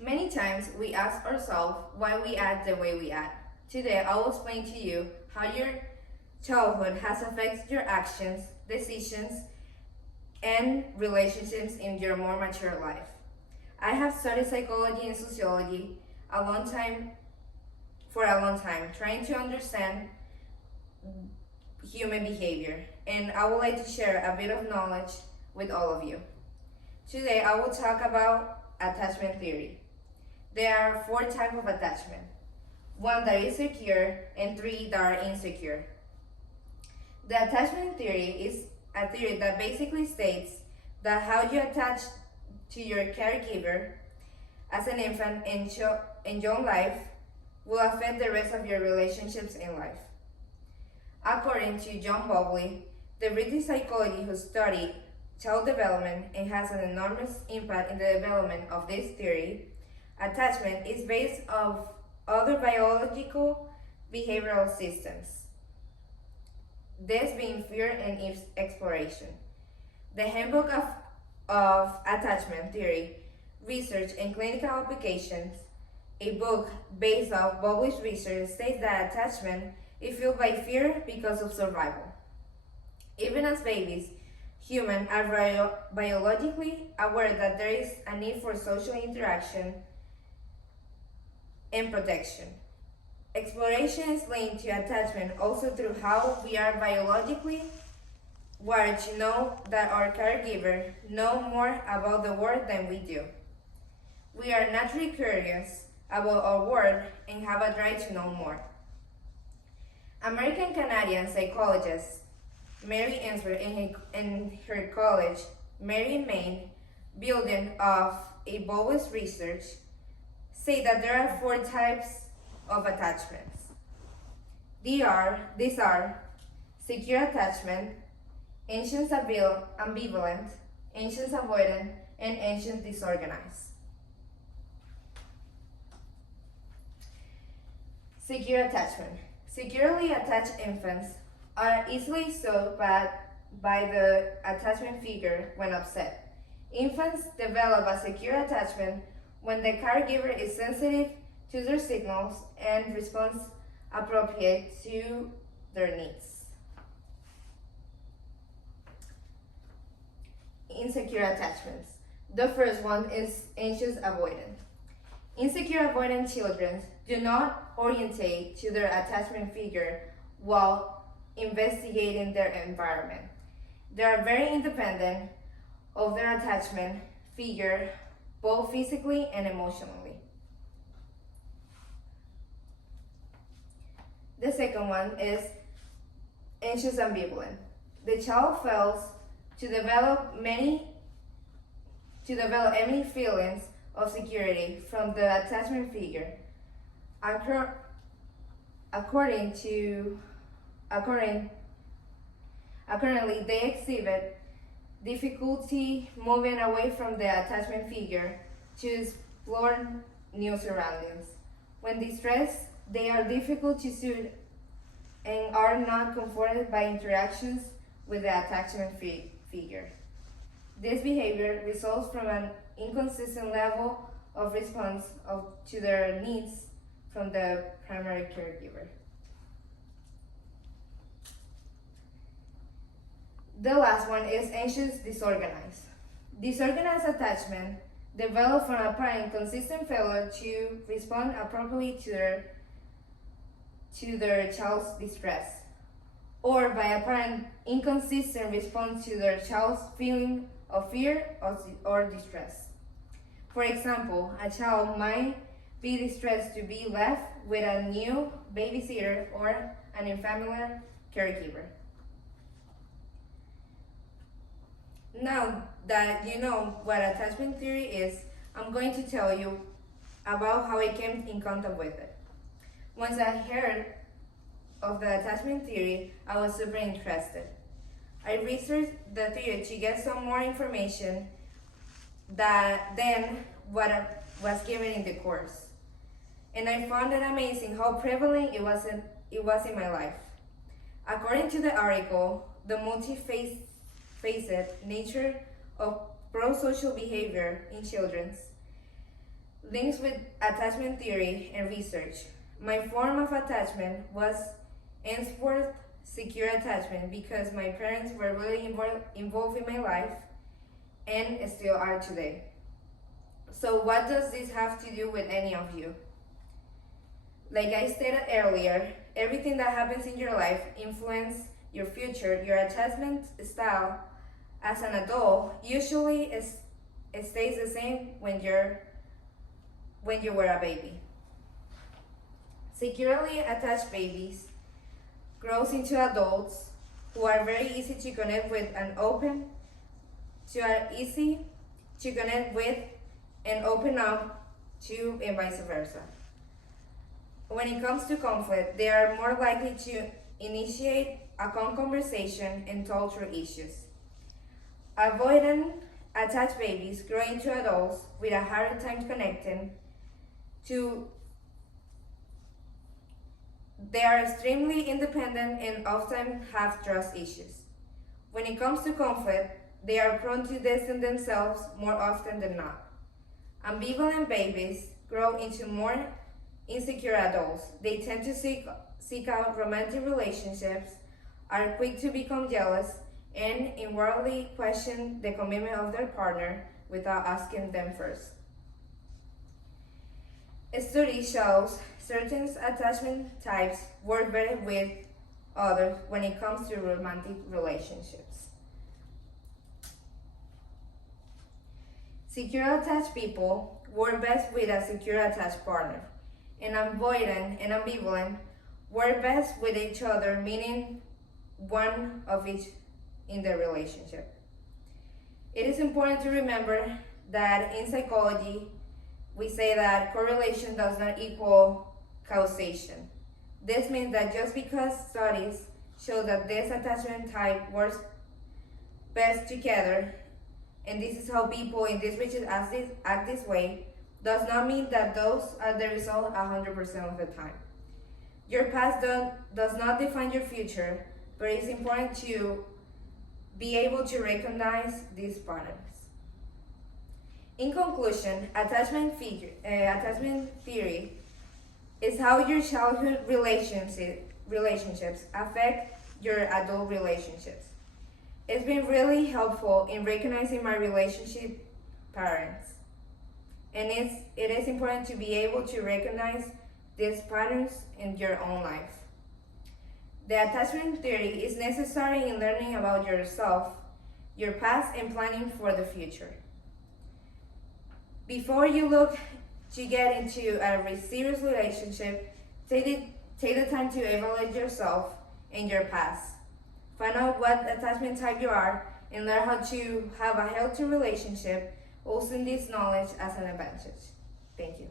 Many times we ask ourselves why we act the way we act. Today I will explain to you how your childhood has affected your actions, decisions, and relationships in your more mature life. I have studied psychology and sociology for a long time, trying to understand human behavior, and I would like to share a bit of knowledge with all of you. Today I will talk about attachment theory. There are 4 types of attachment. 1 that is secure and 3 that are insecure. The attachment theory is a theory that basically states that how you attach to your caregiver as an infant in young life will affect the rest of your relationships in life. According to John Bowlby, the British psychologist who studied child development and has an enormous impact in the development of this theory, attachment is based on other biological behavioral systems, this being fear and exploration. The Handbook of Attachment Theory, Research and Clinical Applications, a book based on Bowlby's research, states that attachment is fueled by fear because of survival. Even as babies, humans are biologically aware that there is a need for social interaction and protection. Exploration is linked to attachment also through how we are biologically wired to know that our caregiver know more about the world than we do. We are naturally curious about our world and have a drive to know more. American-Canadian psychologist Mary Ainsworth in her college, Mary Main, building off a Bowlby's research, say that there are 4 types of attachments. These are secure attachment, anxious ambivalent, anxious avoidant, and anxious disorganized. Secure attachment. Securely attached infants are easily soothed by the attachment figure when upset. Infants develop a secure attachment when the caregiver is sensitive to their signals and responds appropriate to their needs. Insecure attachments. The first one is anxious avoidant. Insecure avoidant children do not orientate to their attachment figure while investigating their environment. They are very independent of their attachment figure, both physically and emotionally. The second one is anxious ambivalent. The child fails to develop any feelings of security from the attachment figure. Accordingly, they exhibit difficulty moving away from the attachment figure to explore new surroundings. When distressed, they are difficult to soothe and are not comforted by interactions with the attachment figure. This behavior results from an inconsistent level of response to their needs from the primary caregiver. The last one is anxious disorganized. Disorganized attachment develops from apparent consistent failure to respond appropriately to their child's distress, or by apparent inconsistent response to their child's feeling of fear or distress. For example, a child might be distressed to be left with a new babysitter or an unfamiliar caregiver. Now that you know what attachment theory is, I'm going to tell you about how I came in contact with it. Once I heard of the attachment theory, I was super interested. I researched the theory to get some more information than what was given in the course. And I found it amazing how prevalent it was in my life. According to the article, the multi-facet nature of prosocial behavior in children Links with attachment theory and research. My form of attachment was henceforth secure attachment because my parents were really involved in my life and still are today. So what does this have to do with any of you? Like I stated earlier, everything that happens in your life influences your future. Your attachment style as an adult usually it stays the same when you were a baby. Securely attached babies grows into adults who are very easy to connect with and easy to connect with and open up to, and vice versa. When it comes to conflict, they are more likely to initiate a calm conversation and talk through issues. Avoidant attached babies grow into adults with a harder time connecting to. They are extremely independent and often have trust issues. When it comes to conflict, they are prone to distance themselves more often than not. Ambivalent babies grow into more insecure adults. They tend to seek out romantic relationships, are quick to become jealous, and inwardly question the commitment of their partner without asking them first. A study shows certain attachment types work better with others when it comes to romantic relationships. Secure attached people work best with a secure attached partner, and avoidant and ambivalent work best with each other, meaning one of each in the relationship. It is important to remember that in psychology, we say that correlation does not equal causation. This means that just because studies show that this attachment type works best together, and this is how people in this region act this way, does not mean that those are the result 100% of the time. Your past does not define your future, but it's important to be able to recognize these patterns. In conclusion, attachment theory is how your childhood relationships affect your adult relationships. It's been really helpful in recognizing my relationship patterns. And it is important to be able to recognize these patterns in your own life. The attachment theory is necessary in learning about yourself, your past, and planning for the future. Before you look to get into a serious relationship, take the time to evaluate yourself and your past. Find out what attachment type you are and learn how to have a healthy relationship, using this knowledge as an advantage. Thank you.